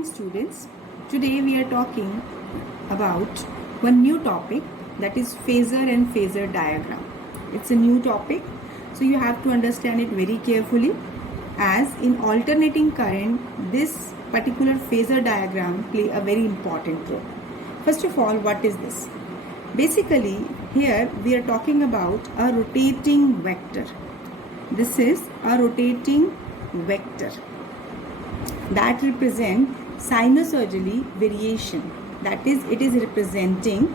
morning, students. Today we are talking about one new topic, that is phasor and phasor diagram. It's a new topic, so you have to understand it very carefully, as in alternating current this particular phasor diagram play a very important role. First of all, what is this? Basically, here we are talking about a rotating vector. This is a rotating vector that represent sinusoidally variation, that is, it is representing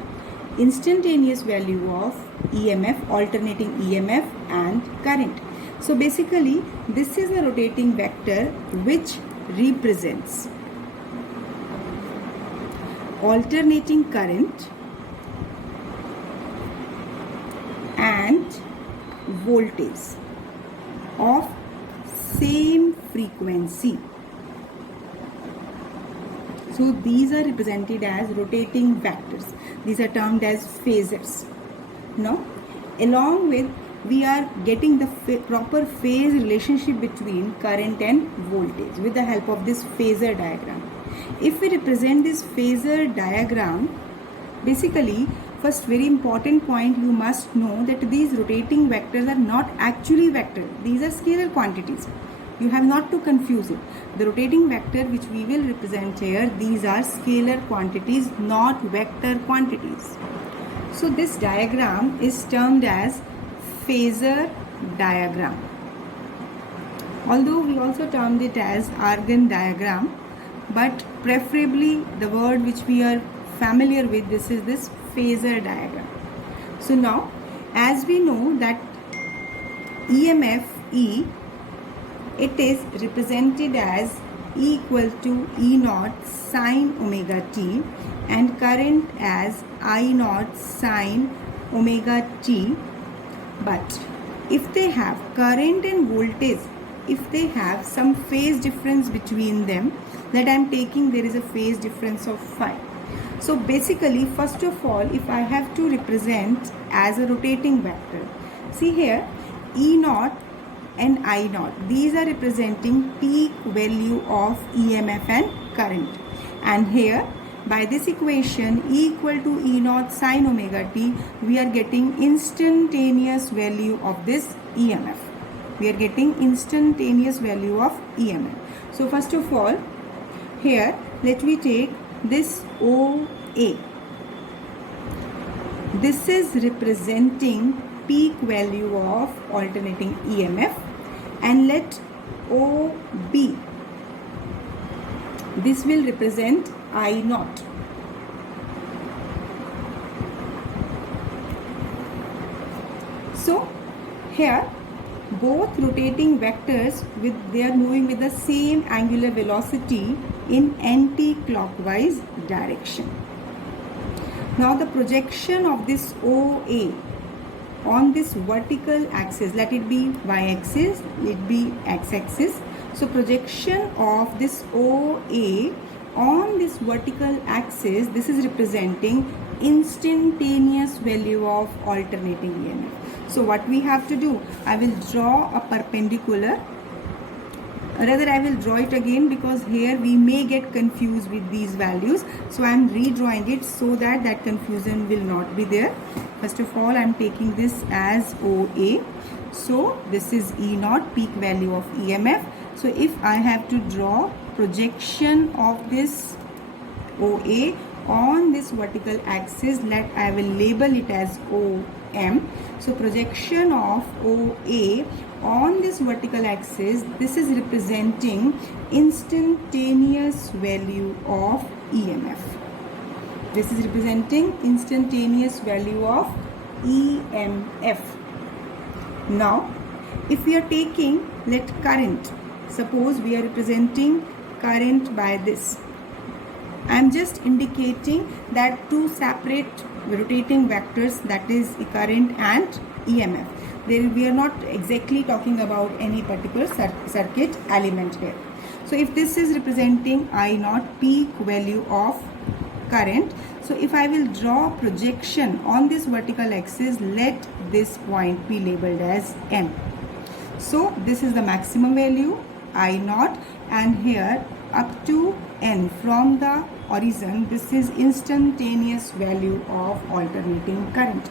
instantaneous value of EMF, alternating EMF and current. So basically this is a rotating vector which represents alternating current and voltage of same frequency. So these are represented as rotating vectors. These are termed as phasors. Now, along with we are getting the proper phase relationship between current and voltage with the help of this phasor diagram. If we represent this phasor diagram, basically, first very important point, you must know that these rotating vectors are not actually vectors. These are scalar quantities. You have not to confuse it. The rotating vector which we will represent here, these are scalar quantities, not vector quantities. So this diagram is termed as phasor diagram. Although we also termed it as Argand diagram, but preferably the word which we are familiar with, this is this phasor diagram. So now, as we know that EMF E, it is represented as E equal to E naught sine omega t and current as I naught sine omega t. But if they have current and voltage, if they have some phase difference between them, that I am taking there is a phase difference of phi. So basically, first of all, if I have to represent as a rotating vector, see here E naught and I naught, these are representing peak value of EMF and current, and here by this equation E equal to E naught sine omega t, we are getting instantaneous value of this EMF. We are getting instantaneous value of EMF. So first of all, here let me take this OA. This is representing peak value of alternating EMF, and let OB, this will represent I naught. So here both rotating vectors they are moving with the same angular velocity in anti-clockwise direction. Now the projection of this OA on this vertical axis, let it be y-axis, let it be x-axis. So projection of this OA on this vertical axis, this is representing instantaneous value of alternating EMF. So what we have to do, I will draw a perpendicular, rather I will draw it again because here we may get confused with these values. So I am redrawing it so that that confusion will not be there. First of all, I am taking this as OA. So this is E naught, peak value of EMF. So if I have to draw projection of this OA on this vertical axis, I will label it as OM. So projection of OA on this vertical axis, this is representing instantaneous value of EMF. This is representing instantaneous value of EMF. Now, if we are taking, let current, suppose we are representing current by this. I am just indicating that two separate rotating vectors, that is current and EMF. We are not exactly talking about any particular circuit element here. So if this is representing I naught, peak value of current, so if I will draw projection on this vertical axis, let this point be labeled as M. So this is the maximum value I naught, and here up to n from the origin, this is instantaneous value of alternating current.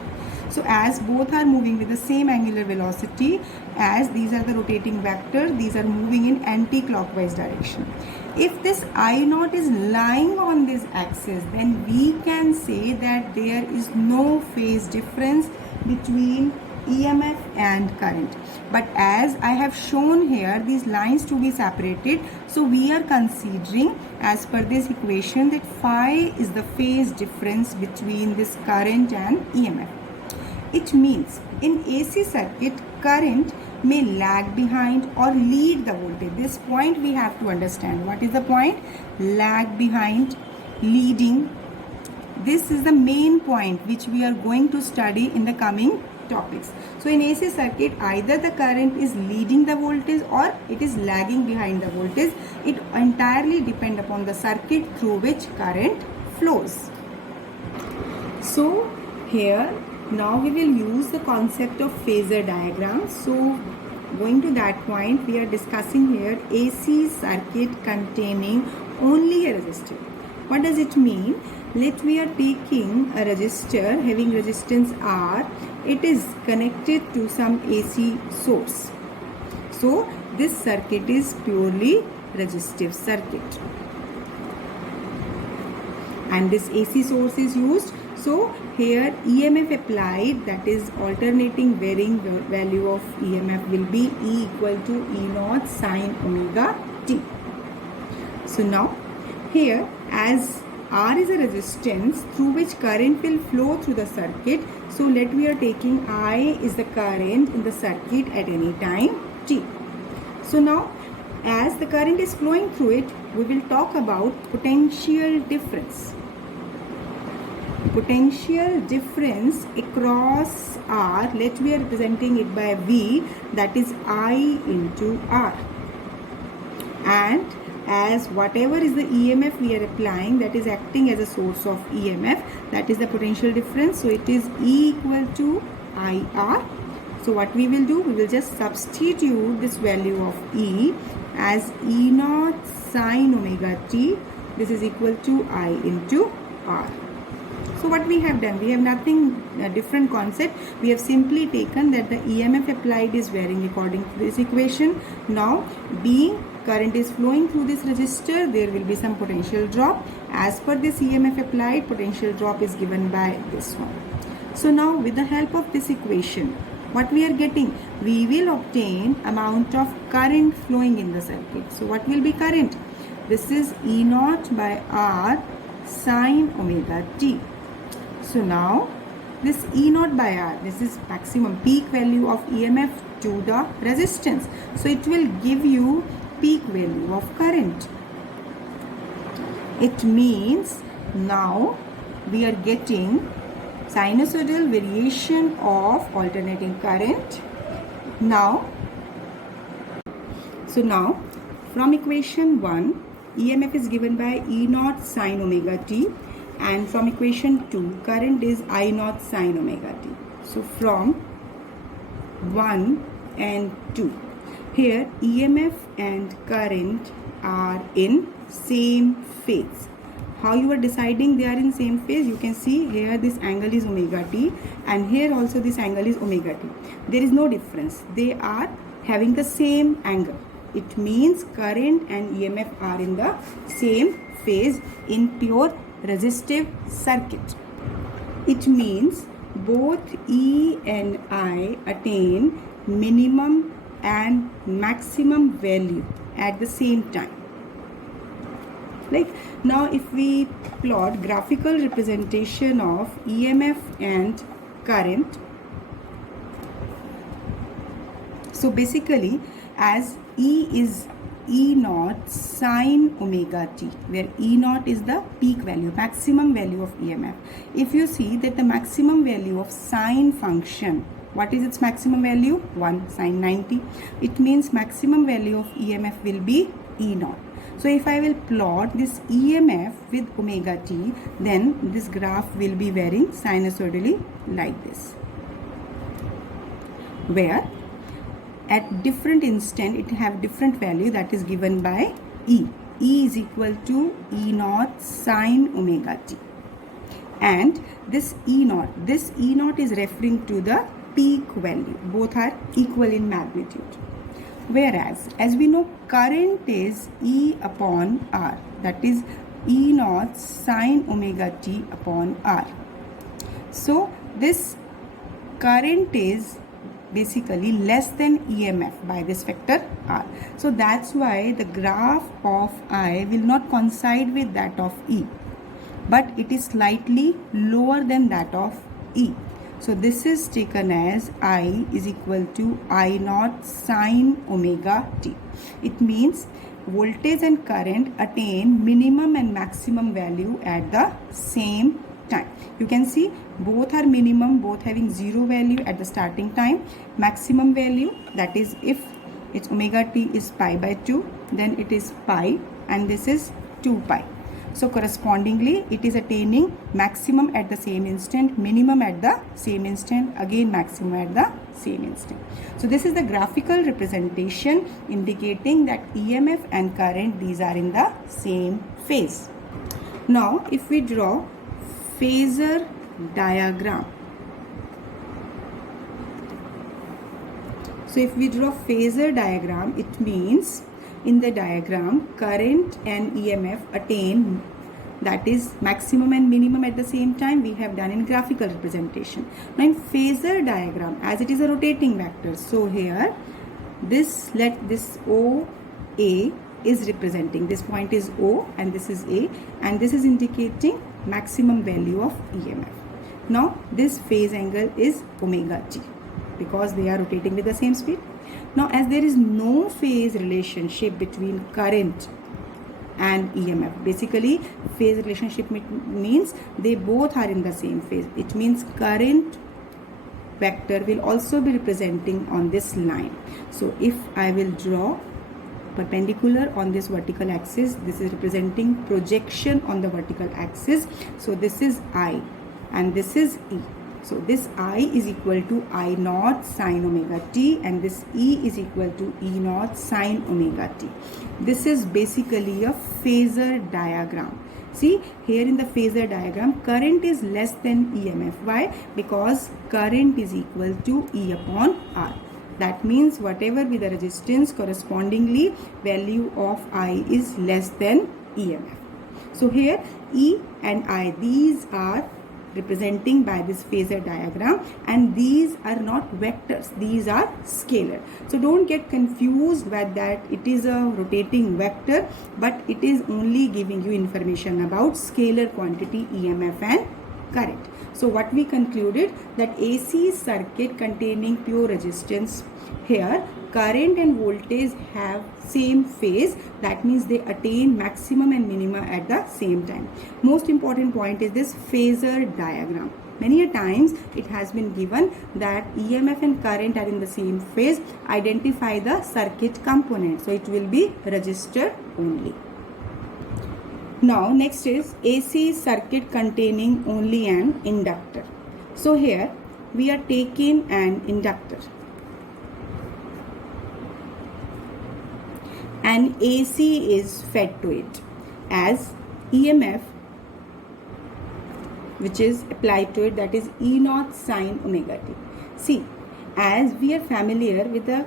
So as both are moving with the same angular velocity, as these are the rotating vector, these are moving in anti-clockwise direction. If this I naught is lying on this axis, then we can say that there is no phase difference between EMF and current. But as I have shown here these lines to be separated, so we are considering as per this equation that phi is the phase difference between this current and EMF. It means in AC circuit, current may lag behind or lead the voltage. This point we have to understand. What is the point? Lag behind, leading. This is the main point which we are going to study in the coming topics. So in AC circuit, either the current is leading the voltage or it is lagging behind the voltage. It entirely depends upon the circuit through which current flows. So here now we will use the concept of phasor diagram. So going to that point, we are discussing here AC circuit containing only a resistor. What does it mean? Let we are taking a resistor having resistance R. It is connected to some AC source. So this circuit is purely resistive circuit. And this AC source is used. So here EMF applied, that is alternating varying value of EMF, will be E equal to E naught sine omega t. So now here, as R is a resistance through which current will flow through the circuit, so let we are taking I is the current in the circuit at any time t. So now as the current is flowing through it, we will talk about potential difference. Potential difference across R, let we are representing it by V, that is I into R. And as whatever is the EMF we are applying, that is acting as a source of EMF, that is the potential difference. So it is E equal to IR. So what we will do, we will just substitute this value of E as E naught sine omega t. This is equal to I into R. So what we have done, we have nothing different concept. We have simply taken that the EMF applied is varying according to this equation. Now being current is flowing through this resistor, there will be some potential drop. As per this EMF applied, potential drop is given by this one. So now with the help of this equation, what we are getting, we will obtain amount of current flowing in the circuit. So what will be current? This is E naught by R sine omega t. So now this E naught by R, this is maximum peak value of EMF to the resistance. So it will give you peak value of current. It means now we are getting sinusoidal variation of alternating current. Now from equation 1, EMF is given by E naught sine omega t, and from equation 2, current is I naught sine omega t. So from 1 and 2, here EMF and current are in same phase. How you are deciding they are in same phase? You can see here this angle is omega t, and here also this angle is omega t. There is no difference. They are having the same angle. It means current and EMF are in the same phase in pure resistive circuit. It means both E and I attain minimum and maximum value at the same time. Like now if we plot graphical representation of EMF and current, so basically as E is E naught sine omega t, where E naught is the peak value, maximum value of EMF. If you see that the maximum value of sine function, what is its maximum value? 1 sine 90. It means maximum value of EMF will be E naught. So if I will plot this EMF with omega t, then this graph will be varying sinusoidally like this, where at different instant it have different value that is given by E. E is equal to E naught sine omega t. And this E naught is referring to the peak value. Both are equal in magnitude. Whereas, as we know, current is E upon R. That is E naught sine omega t upon R. So, this current is basically less than EMF by this factor R. So, that's why the graph of I will not coincide with that of E, but it is slightly lower than that of E. So this is taken as I is equal to I naught sine omega t. It means voltage and current attain minimum and maximum value at the same time. You can see both are minimum, both having zero value at the starting time. Maximum value, that is if its omega t is pi by 2, then it is pi, and this is 2 pi. So correspondingly, it is attaining maximum at the same instant, minimum at the same instant, again maximum at the same instant. So this is the graphical representation indicating that EMF and current, these are in the same phase. Now, if we draw phasor diagram. So if we draw phasor diagram, it means in the diagram, current and EMF attain, that is maximum and minimum at the same time, we have done in graphical representation. Now in phasor diagram, as it is a rotating vector, so here let this OA is representing, this point is O and this is A, and this is indicating maximum value of EMF. Now this phase angle is omega t because they are rotating with the same speed. Now, as there is no phase relationship between current and EMF, basically phase relationship means they both are in the same phase. It means current vector will also be representing on this line. So if I will draw perpendicular on this vertical axis, this is representing projection on the vertical axis. So this is I and this is E. So this I is equal to I naught sine omega t, and this E is equal to E naught sine omega t. This is basically a phasor diagram. See, here in the phasor diagram, current is less than EMF. Why? Because current is equal to E upon R. That means whatever be the resistance, correspondingly value of I is less than EMF. So here E and I, these are representing by this phasor diagram, and these are not vectors, these are scalar. So don't get confused by that it is a rotating vector, but it is only giving you information about scalar quantity EMF and current. So what we concluded, that AC circuit containing pure resistance, here current and voltage have same phase, that means they attain maximum and minima at the same time. Most important point is this phasor diagram. Many a times it has been given that EMF and current are in the same phase. Identify the circuit component, so it will be resistor only. Now next is AC circuit containing only an inductor. So here we are taking an inductor, and AC is fed to it as EMF which is applied to it, that is E naught sine omega t. See, as we are familiar with the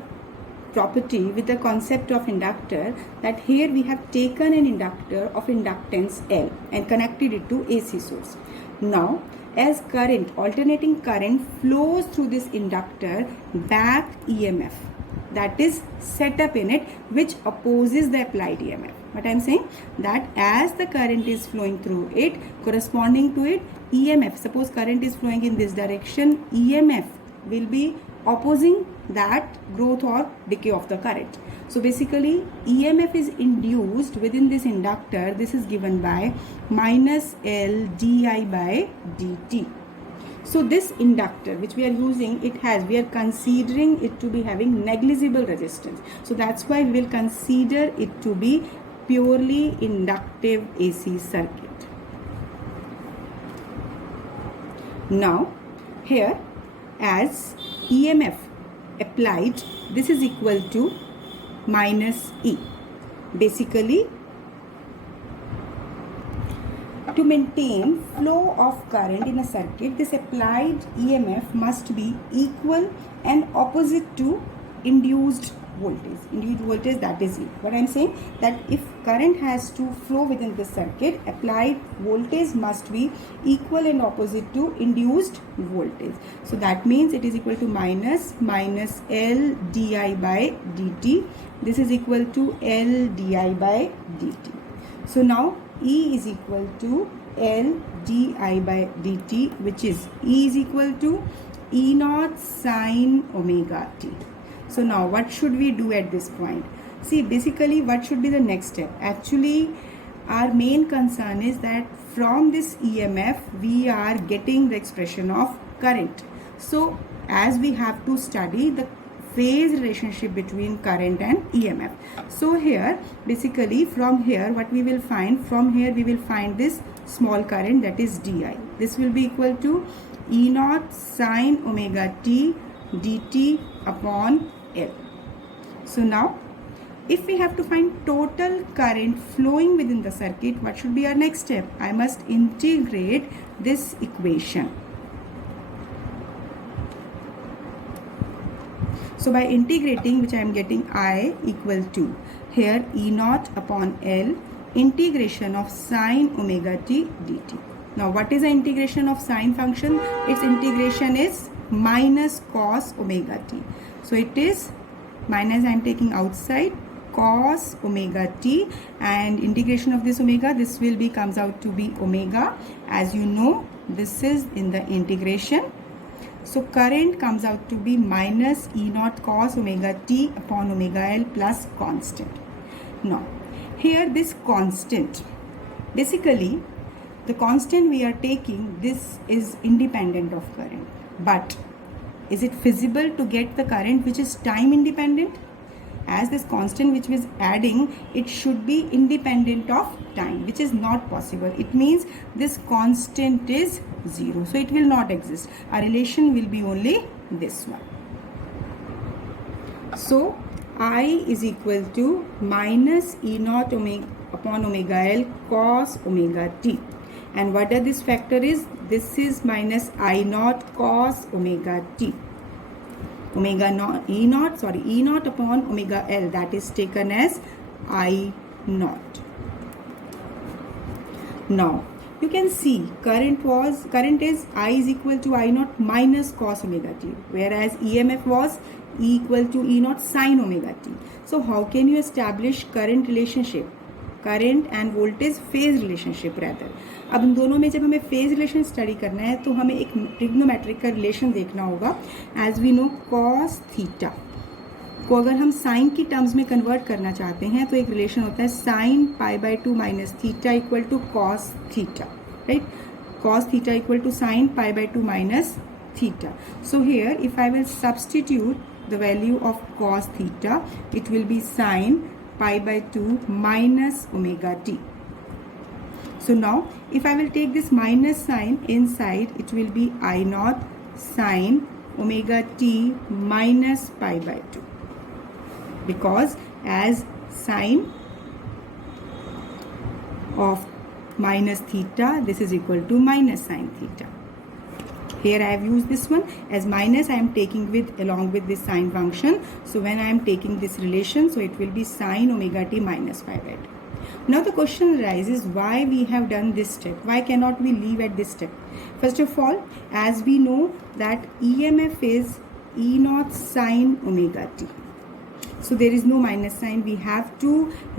property, with the concept of inductor, that here we have taken an inductor of inductance L and connected it to AC source. Now as current, alternating current flows through this inductor, back EMF that is set up in it, which opposes the applied EMF. What I am saying, that as the current is flowing through it, corresponding to it, EMF, suppose current is flowing in this direction, EMF will be opposing that growth or decay of the current. So basically EMF is induced within this inductor. This is given by minus L di by dt. So this inductor which we are using, we are considering it to be having negligible resistance. So that's why we will consider it to be purely inductive AC circuit. Now here, as EMF applied, this is equal to minus E. Basically to maintain flow of current in a circuit, this applied EMF must be equal and opposite to induced voltage. Induced voltage, that is E. What I am saying, that if current has to flow within the circuit, applied voltage must be equal and opposite to induced voltage. So that means it is equal to minus L di by dt. This is equal to L di by dt. So now E is equal to L di by dt, which is E is equal to E naught sine omega t. So now what should we do at this point? See, basically what should be the next step? Actually, our main concern is that from this EMF we are getting the expression of current. So as we have to study the phase relationship between current and EMF. So here basically from here what we will find, from here we will find this small current, that is di. This will be equal to E naught sine omega t dt upon L. So now if we have to find total current flowing within the circuit, what should be our next step? I must integrate this equation. So by integrating, which I am getting I equal to here E naught upon L integration of sine omega t dt. Now what is the integration of sine function? Its integration is minus cos omega t. So it is minus, I am taking outside, cos omega t, and integration of this omega, this will be comes out to be omega. As you know, this is in the integration. So current comes out to be minus E naught cos omega t upon omega L plus constant. Now here this constant, basically the constant we are taking, this is independent of current. But is it feasible to get the current which is time independent? As this constant which is adding, it should be independent of time, which is not possible. It means this constant is 0, so it will not exist. Our relation will be only this one. So I is equal to minus E naught omega upon omega L cos omega t. And what are this factor is? This is minus I naught cos omega t. Omega naught, E naught upon omega L, that is taken as I naught. Now you can see current is I is equal to I naught minus cos omega t, whereas EMF was E equal to E naught sine omega t. So how can you establish current relationship? Current end voltage phase relationship रहता है. अब इन दोनों में जब हमें phase relation study करना है तो हमें एक ट्रिग्नोमेट्रिक का रिलेशन देखना होगा. As we know cos theta को अगर हम साइन की टर्म्स में कन्वर्ट करना चाहते हैं तो एक रिलेशन होता है sine pi by 2 minus theta equal to cos theta, right. Cos theta equal to sine pi by 2 minus theta. So here if I will substitute the value of cos theta, it will be sine pi by 2 minus omega t. So now if I will take this minus sign inside, it will be I naught sine omega t minus pi by 2, because as sine of minus theta, this is equal to minus sine theta. Here I have used this one as minus, I am taking along with this sine function. So when I am taking this relation, so it will be sine omega t minus pi by 2. Now the question arises, why we have done this step? Why cannot we leave at this step? First of all, as we know that EMF is E naught sine omega t. So there is no minus sign. We have to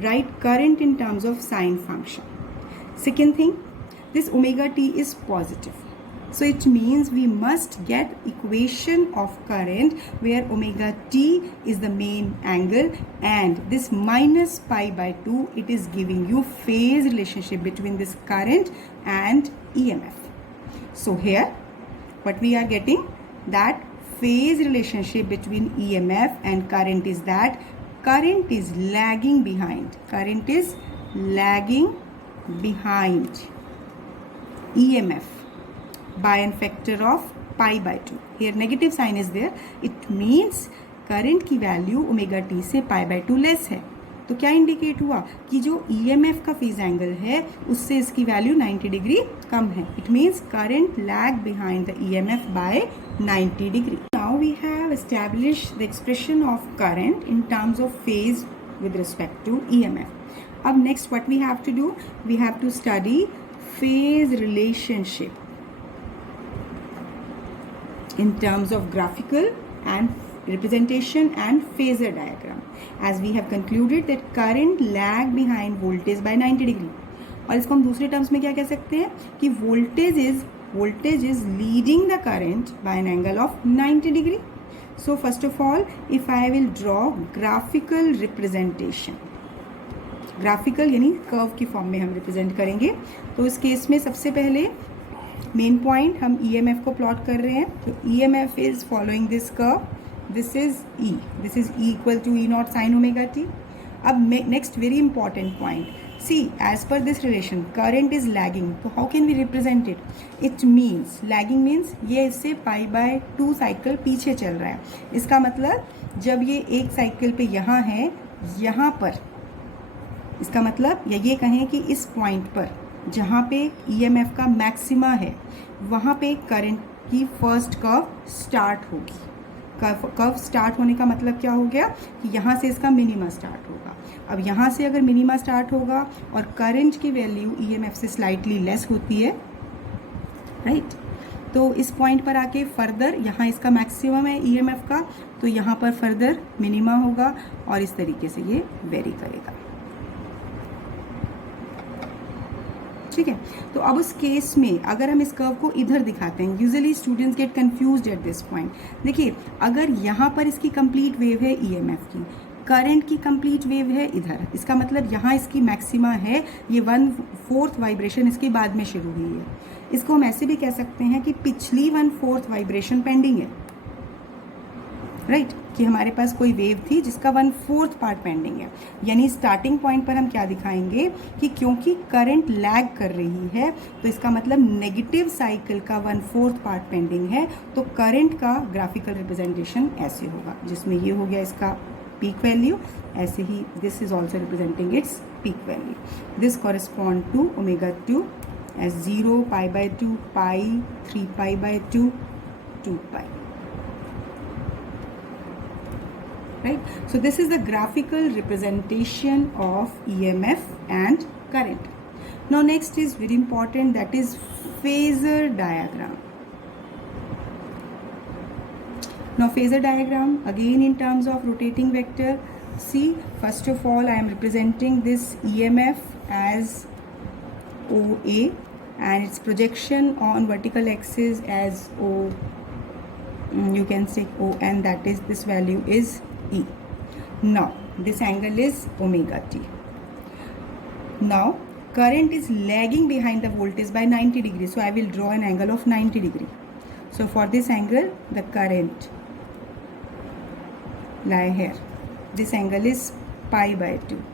write current in terms of sine function. Second thing, this omega t is positive. So it means we must get equation of current where omega t is the main angle, and this minus pi by 2, it is giving you phase relationship between this current and EMF. So here what we are getting, that phase relationship between EMF and current is that current is lagging behind. Current is lagging behind EMF by a factor of pi by 2. Here negative sign is there. It means current की value omega t से pi by 2 less है. तो क्या indicate हुआ कि जो EMF का phase angle है उससे इसकी वैल्यू 90 डिग्री कम है. It means current lag behind the EMF by 90 degree. Now we have established the expression of current in terms of phase with respect to EMF. अब next what we have to do? We have to study phase relationship in terms of graphical and representation and phasor diagram. As we have concluded that current lag behind voltage by 90 degree. और इसको हम दूसरे terms में क्या कह सकते हैं कि voltage is leading the current by an angle of 90 degree. So first of all, if I will draw graphical representation, graphical यानी कर्व की फॉर्म में हम रिप्रेजेंट करेंगे. तो इस केस में सबसे पहले मेन पॉइंट हम EMF को प्लॉट कर रहे हैं. तो EMF is following this curve. This is E equal to E naught sine omega t. अब next very important point, see as per this relation current is lagging. तो how can we represent it? It means lagging means ये इससे π/2 cycle पीछे चल रहा है. इसका मतलब जब ये एक साइकिल पे यहाँ है, यहाँ पर, इसका मतलब या ये कहें कि इस पॉइंट पर जहाँ पे EMF का मैक्सिमा है वहाँ पे करंट की फर्स्ट कर्व स्टार्ट होगी. कर्व स्टार्ट होने का मतलब क्या हो गया कि यहाँ से इसका मिनिमा स्टार्ट होगा. अब यहाँ से अगर मिनिमा स्टार्ट होगा और करंट की वैल्यू EMF से स्लाइटली लेस होती है, राइट, तो इस पॉइंट पर आके फर्दर यहाँ इसका मैक्सिमम है EMF का, तो यहाँ पर फर्दर मिनिमा होगा और इस तरीके से ये वेरी करेगा. ठीक है. तो अब उस केस में अगर हम इस कर्व को इधर दिखाते हैं, usually students gate confused at this point. देखिए, अगर यहाँ पर इसकी कंप्लीट वेव है EMF की, करंट की कंप्लीट वेव है इधर, इसका मतलब यहाँ इसकी मैक्सिमा है, ये 1/4 वाइब्रेशन इसके बाद में शुरू हुई है. इसको हम ऐसे भी कह सकते हैं कि पिछली 1/4 वाइब्रेशन पेंडिंग है, राइट, कि हमारे पास कोई वेव थी जिसका 1/4 पार्ट पेंडिंग है. यानी स्टार्टिंग पॉइंट पर हम क्या दिखाएंगे कि क्योंकि करंट लैग कर रही है तो इसका मतलब नेगेटिव साइकिल का 1/4 पार्ट पेंडिंग है. तो करंट का ग्राफिकल रिप्रेजेंटेशन ऐसे होगा, जिसमें ये हो गया इसका पीक वैल्यू, ऐसे ही this is also representing its peak value. This correspond to ω2 as 0, π/2, π, 3π/2, 2π. Right? So this is the graphical representation of EMF and current. Now next is very important, that is phasor diagram. Now phasor diagram again in terms of rotating vector. See, first of all I am representing this EMF as OA and its projection on vertical axis as O, you can say O, and that is this value is E. Now this angle is omega t. Now current is lagging behind the voltage by 90 degrees, so I will draw an angle of 90 degree. So for this angle the current lie here. This angle is π/2.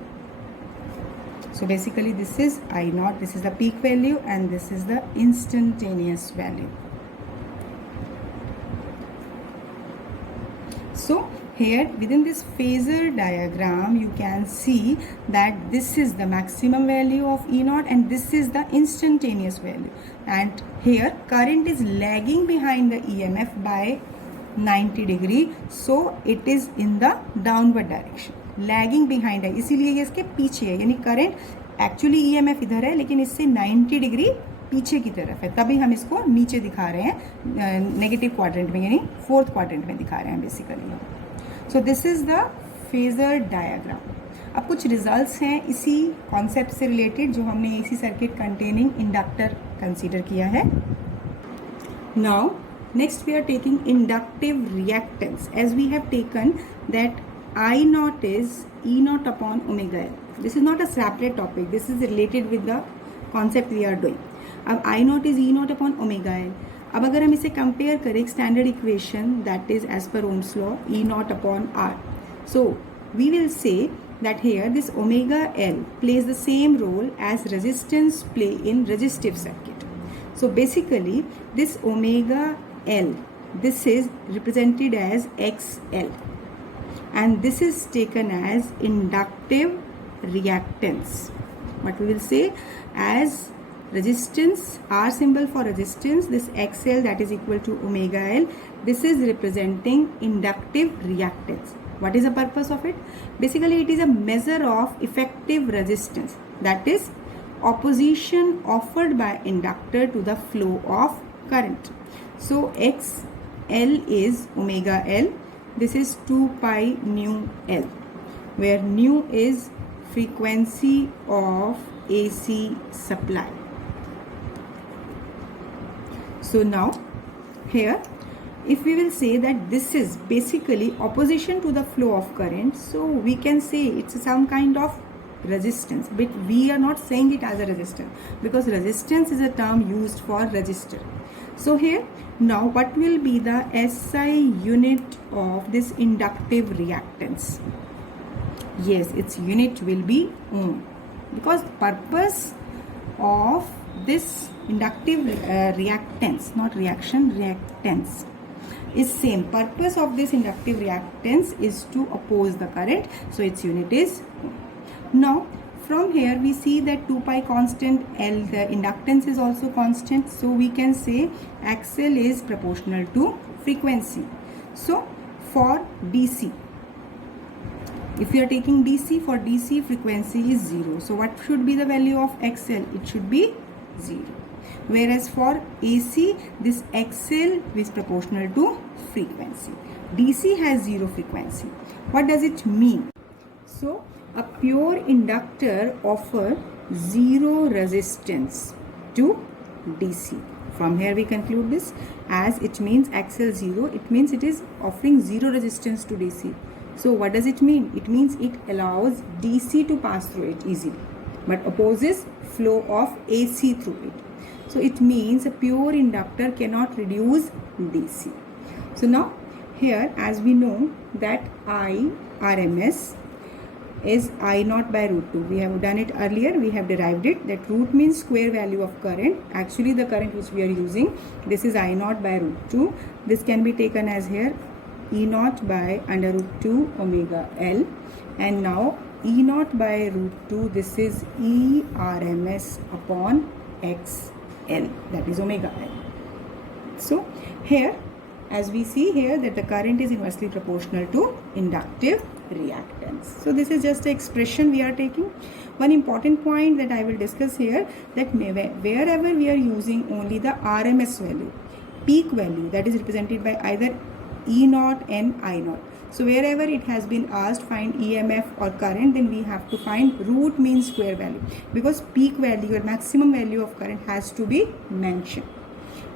So basically this is I0, this is the peak value and this is the instantaneous value. So here within this phasor diagram you can see that this is the maximum value of E0 and this is the instantaneous value, and here current is lagging behind the EMF by 90 degree, so it is in the downward direction. Lagging behind है इसीलिए ये इसके पीछे है, यानी current actually EMF इधर है लेकिन इससे 90 डिग्री पीछे की तरफ है, तभी हम इसको नीचे दिखा रहे हैं नेगेटिव क्वाड्रेंट में, यानी 4th क्वाड्रेंट में दिखा रहे हैं basically. So this is the phasor diagram. अब कुछ रिजल्ट्स हैं इसी कॉन्सेप्ट से रिलेटेड जो हमने AC circuit containing inductor consider किया है. Now next we are taking inductive reactance. As we have taken that I0 is E0 upon omega L. This is not a separate topic, this is related with the concept we are doing. अब I0 is E0 upon omega L. अब अगर हम इसे compare करें एक standard equation that is as per Ohm's law E0 upon R. So we will say that here this omega L plays the same role as resistance play in resistive circuit. So basically this omega L, this is represented as XL and this is taken as inductive reactance. What we will say as resistance, R symbol for resistance, this XL that is equal to omega L, this is representing inductive reactance. What is the purpose of it? Basically, it is a measure of effective resistance, that is opposition offered by inductor to the flow of current. So XL is omega L, this is 2 pi nu L, where nu is frequency of AC supply. So now here, if we will say that this is basically opposition to the flow of current, so we can say it's some kind of resistance, but we are not saying it as a resistor because resistance is a term used for resistor. So here now what will be the SI unit of this inductive reactance? Yes, its unit will be ohm, because purpose of this inductive reactance, not reaction, reactance is same. Purpose of this inductive reactance is to oppose the current, so its unit is ohm. Now from here we see that 2 pi constant, L, the inductance is also constant, so we can say XL is proportional to frequency. So for DC, if we are taking DC, for DC frequency is 0, so what should be the value of XL? It should be 0. Whereas for AC, this XL is proportional to frequency. DC has 0 frequency. What does it mean? So a pure inductor offers 0 resistance to DC. From here we conclude this, as it means XL 0, it means it is offering 0 resistance to DC. So what does it mean? It means it allows DC to pass through it easily, but opposes flow of AC through it. So it means a pure inductor cannot reduce DC. So now here, as we know that I RMS is I naught by root 2. We have done it earlier, we have derived it, that root means square value of current. Actually the current which we are using, this is I naught by root 2. This can be taken as here E naught by under root 2 omega L, and now E naught by root 2, this is E RMS upon XL, that is omega L. So here, as we see here, that the current is inversely proportional to inductive reactance. So this is just an expression we are taking. One important point that I will discuss here, that wherever we are using only the RMS value, peak value, that is represented by either E naught and I naught. So wherever it has been asked find EMF or current, then we have to find root means square value, because peak value or maximum value of current has to be mentioned.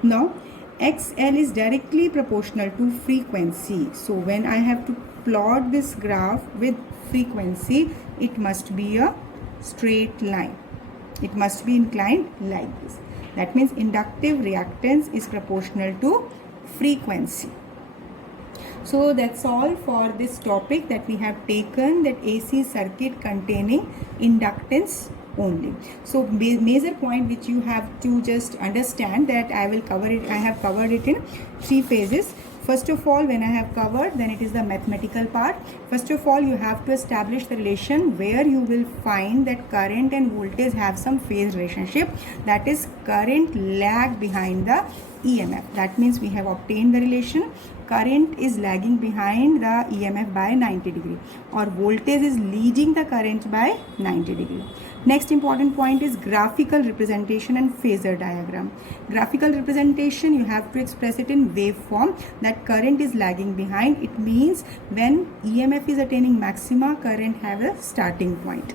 Now XL is directly proportional to frequency. So when I have to plot this graph with frequency, it must be a straight line. It must be inclined like this. That means inductive reactance is proportional to frequency. So that's all for this topic that we have taken, that AC circuit containing inductance only. So major point which you have to just understand, that I will cover it, I have covered it in 3 phases. First of all, when I have covered, then it is the mathematical part. First of all, you have to establish the relation where you will find that current and voltage have some phase relationship, that is current lag behind the EMF. That means we have obtained the relation, current is lagging behind the EMF by 90 degree, or voltage is leading the current by 90 degree. Next important point is graphical representation and phasor diagram. Graphical representation, you have to express it in waveform, that current is lagging behind. It means when EMF is attaining maxima, current have a starting point.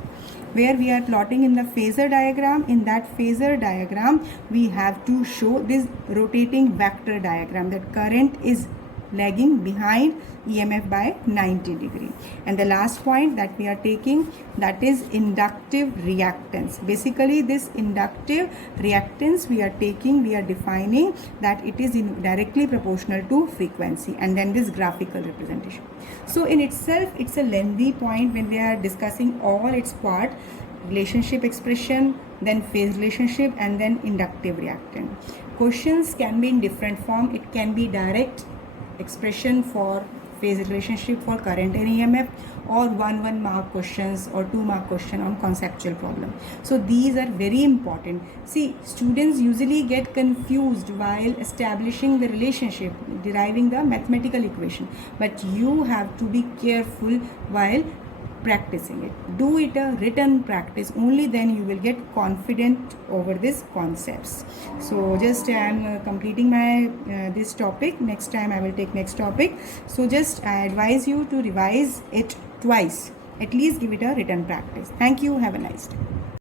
Where we are plotting in the phasor diagram, in that phasor diagram we have to show this rotating vector diagram, that current is lagging behind EMF by 90 degree. And the last point that we are taking, that is inductive reactance. Basically this inductive reactance we are taking, we are defining that it is directly proportional to frequency, and then this graphical representation. So in itself it's a lengthy point when we are discussing all its part, relationship expression, then phase relationship, and then inductive reactance. Questions can be in different form. It can be direct expression for phase relationship for current and EMF, or 1 mark questions or 2 mark question on conceptual problem. So these are very important. See, students usually get confused while establishing the relationship, deriving the mathematical equation, but you have to be careful while practicing it. Do it a written practice, only then you will get confident over these concepts. So just I am completing my this topic. Next time I will take next topic. So just I advise you to revise it twice, at least give it a written practice. Thank you. Have a nice day.